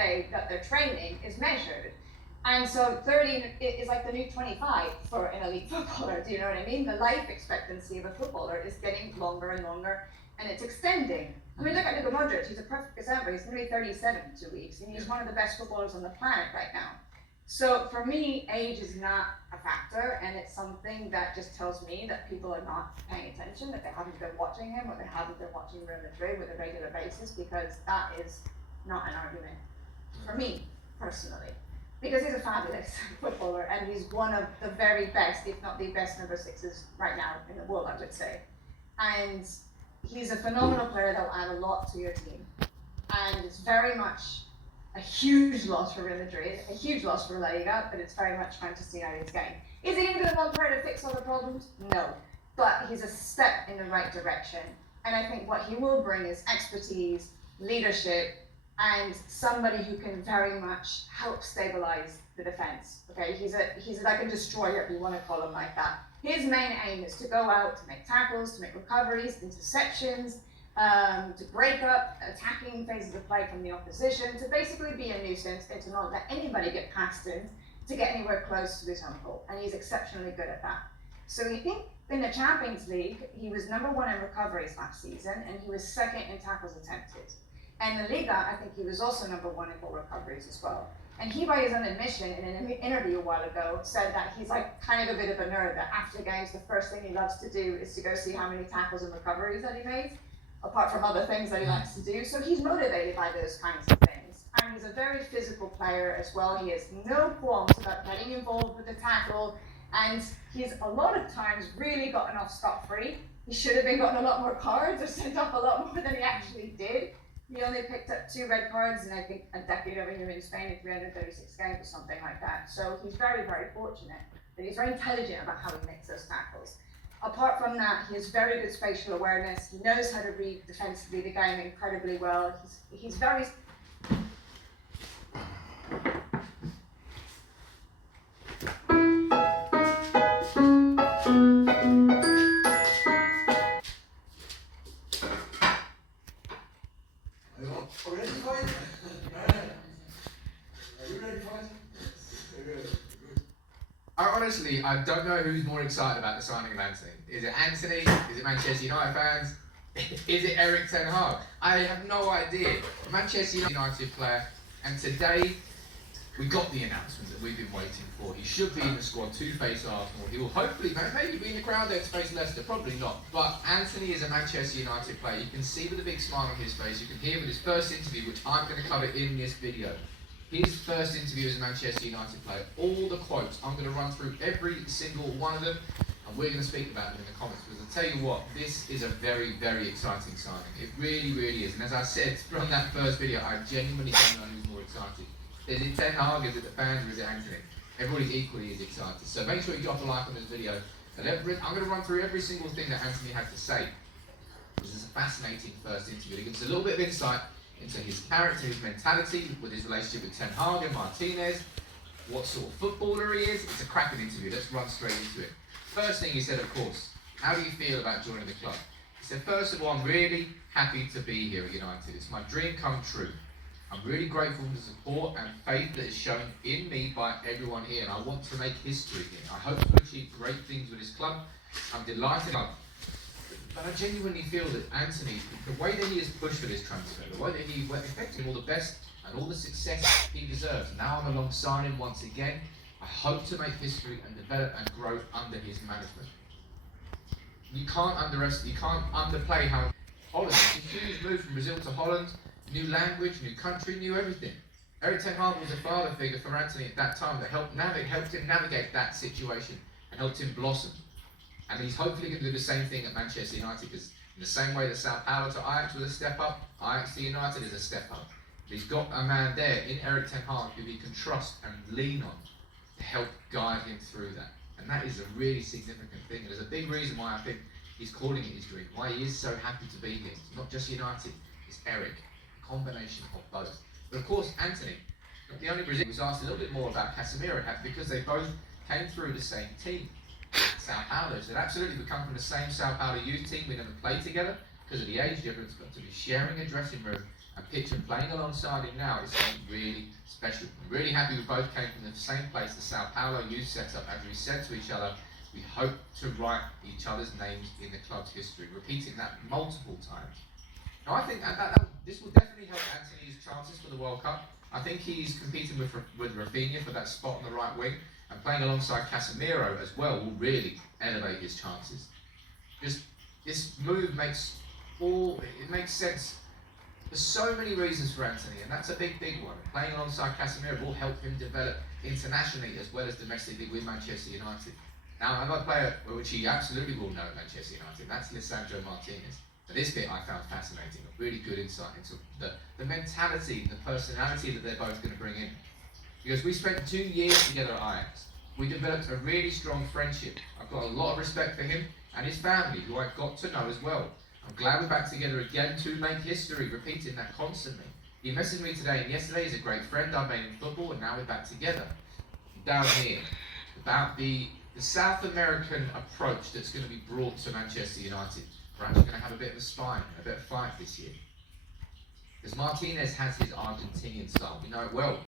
way that they're training is measured. And so 30 is like the new 25 for an elite footballer. Do you know what I mean? The life expectancy of a footballer is getting longer and longer, and it's extending. I mean, look at Luka Modric. He's a perfect example. He's going to be 37 in 2 weeks, and he's one of the best footballers on the planet right now. So for me, age is not a factor, and it's something that just tells me that people are not paying attention, that they haven't been watching him, or they haven't been watching Real Madrid with a regular basis, because that is not an argument for me personally. Because he's a fabulous footballer, and he's one of the very best, if not the best number sixes right now in the world, I would say. And he's a phenomenal player that will add a lot to your team. And it's very much a huge loss for Real Madrid, a huge loss for La Liga, but it's very much Manchester United's game. Is he going to be the one player to fix all the problems? No. But he's a step in the right direction. And I think what he will bring is expertise, leadership, and somebody who can very much help stabilize the defense. Okay, he's like a destroyer, if you want to call him like that. His main aim is to go out, to make tackles, to make recoveries, interceptions, to break up attacking phases of play from the opposition, to basically be a nuisance and to not let anybody get past him to get anywhere close to his own goal. And he's exceptionally good at that. So I think in the Champions League, he was #1 in recoveries last season, and he was second in tackles attempted. And in Liga, I think he was also #1 in ball recoveries as well. And he, by his own admission, in an interview a while ago, said that he's like kind of a bit of a nerd, that after games, the first thing he loves to do is to go see how many tackles and recoveries that he made, apart from other things that he likes to do. So he's motivated by those kinds of things. And he's a very physical player as well. He has no qualms about getting involved with the tackle. And he's a lot of times really gotten off scot-free. He should have been gotten a lot more cards or sent off a lot more than he actually did. He only picked up 2 red cards in, I think, a decade over here in Spain in 336 games or something like that. So he's very, very fortunate that he's very intelligent about how he makes those tackles. Apart from that, he has very good spatial awareness. He knows how to read defensively the game incredibly well. He's very... Honestly, I don't know who's more excited about the signing of Anthony. Is it Anthony? Is it Manchester United fans? Is it Erik ten Hag? I have no idea. A Manchester United player, and today we got the announcement that we've been waiting for. He should be in the squad to face Arsenal. He will hopefully, maybe be in the crowd there to face Leicester, probably not. But Anthony is a Manchester United player. You can see with a big smile on his face. You can hear with his first interview, which I'm going to cover in this video. His first interview as a Manchester United player, all the quotes, I'm going to run through every single one of them, and we're going to speak about them in the comments, because I'll tell you what, this is a very, very exciting signing. It really, really is. And as I said from that first video, I genuinely don't know who's more excited. Is it Ten Hag, is it the fans, or is it Anthony? Everybody's equally as excited. So make sure you drop a like on this video. And I'm going to run through every single thing that Anthony had to say. This is a fascinating first interview. It gives us a little bit of insight into his character, his mentality, with his relationship with Ten Hag and Martinez, what sort of footballer he is. It's a cracking interview. Let's run straight into it. First thing he said, of course, how do you feel about joining the club? He said, first of all, I'm really happy to be here at United. It's my dream come true. I'm really grateful for the support and faith that is shown in me by everyone here, and I want to make history here. I hope to achieve great things with this club. I'm delighted. But I genuinely feel that Anthony, the way that he has pushed for this transfer, the way that he went effective, all the best and all the success he deserves. Now I'm alongside him once again. I hope to make history and develop and grow under his management. You can't underplay how Holland, a huge move from Brazil to Holland, new language, new country, new everything. Erik ten Hag was a father figure for Anthony at that time that helped him navigate that situation and helped him blossom. And he's hopefully going to do the same thing at Manchester United, because in the same way that Sao Paulo to Ajax was a step up, Ajax to United is a step up. But he's got a man there in Erik ten Hag who he can trust and lean on to help guide him through that. And that is a really significant thing. And there's a big reason why I think he's calling it his dream, why he is so happy to be here. It's not just United, it's Erik. A combination of both. But of course, Anthony, not the only Brazilian, was asked a little bit more about Casemiro, because they both came through the same team. Sao Paulo. So absolutely, we come from the same Sao Paulo youth team. We never played together because of the age difference, but to be sharing a dressing room and picture playing alongside him now is something really special. I'm really happy we both came from the same place, the Sao Paulo youth setup, and we said to each other, we hope to write each other's names in the club's history, repeating that multiple times. Now I think this will definitely help Anthony's chances for the World Cup. I think he's competing with Rafinha for that spot on the right wing, and playing alongside Casemiro as well will really elevate his chances. This move makes sense. There's so many reasons for Anthony, and that's a big one. Playing alongside Casemiro will help him develop internationally as well as domestically with Manchester United. Now, another player which he absolutely will know at Manchester United, that's Lisandro Martinez. So this bit I found fascinating, a really good insight into the mentality, the personality that they're both going to bring in. Because we spent 2 years together at Ajax. We developed a really strong friendship. I've got a lot of respect for him and his family, who I've got to know as well. I'm glad we're back together again to make history, repeating that constantly. He messaged me today, and yesterday he's a great friend I've made in football, and now we're back together. Down here, about the South American approach that's going to be brought to Manchester United. We're actually going to have a bit of a spine, a bit of fight this year. Because Martinez has his Argentinian style, we know it well.